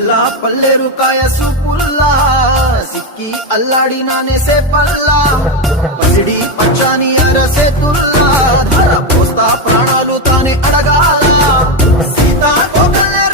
పిల్ల పల్లెరు కాయ సూపుల్లా సిక్కి అల్లాడినానే సేపల్లా పసిడి పచ్చాని అరసేతుల్లా ధర పోస్తా ప్రాణాలు తానే అడగాల సీతా కోకల్లె